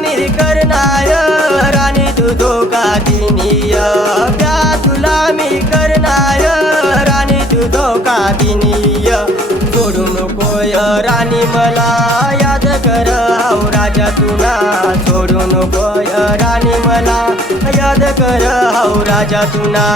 मी करणार राणी तू धोका दिनीय. प्या तुला मी करणार राणी तू धोका दिनीय. सोडू नकोय राणी मला याद कर हाऊ राजा तुला. सोडू नकोय राणी मला याद कर हाऊ राजा तुला.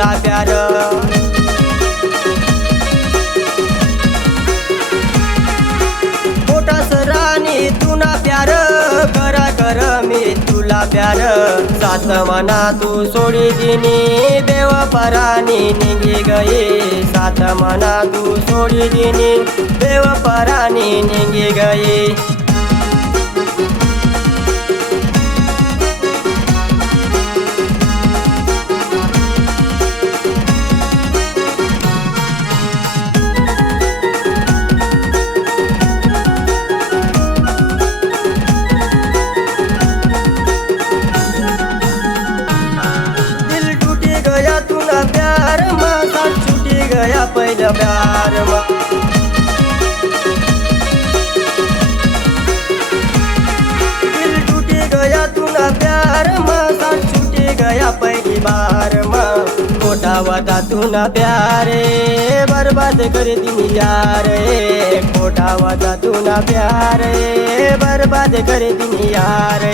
मी तुला प्यार. मोठा राणी तुला प्यार. करा कर मी तुला प्यार. सात मना तू सोडी दिनी देव परानी निघी गई. सात मना तू सोडी दिनी देव परानी निघी गई. गया पहिलं प्यार मा दिल टूटी गया तुला प्यार माझा छुटी गया पहिली बार मा. खोटा वाटा तुला प्यारे बर्बाद कर दिनी यार ए. खोटा वाटा तुला प्यारे बर्बाद कर दिनी यार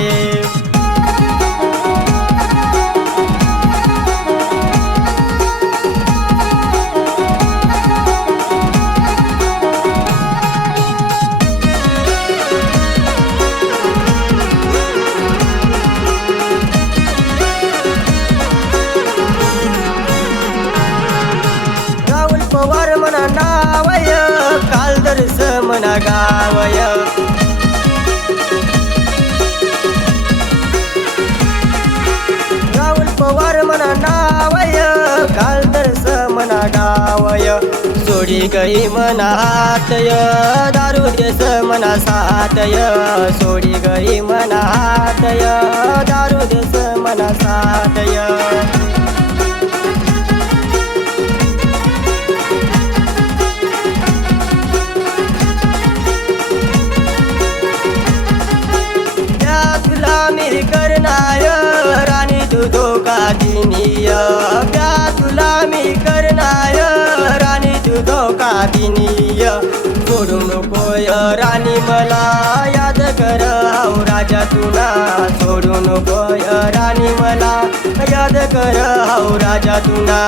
गावय. राहुल पवार म्हणा नावय कालदर्स मना गावय. सोडी गई मना हातय दारू देस मना सातय. सोडी गई मना हातय दारू देस मना सातय. मी करणार राणी तू धोका दिनीय. त्या तुला मी करणार राणी तू धोका दिनीय. सोडू नकोय राणी मला याद कर राजा तुला सोडू नकोय राणी मला याद कर राजा तुला.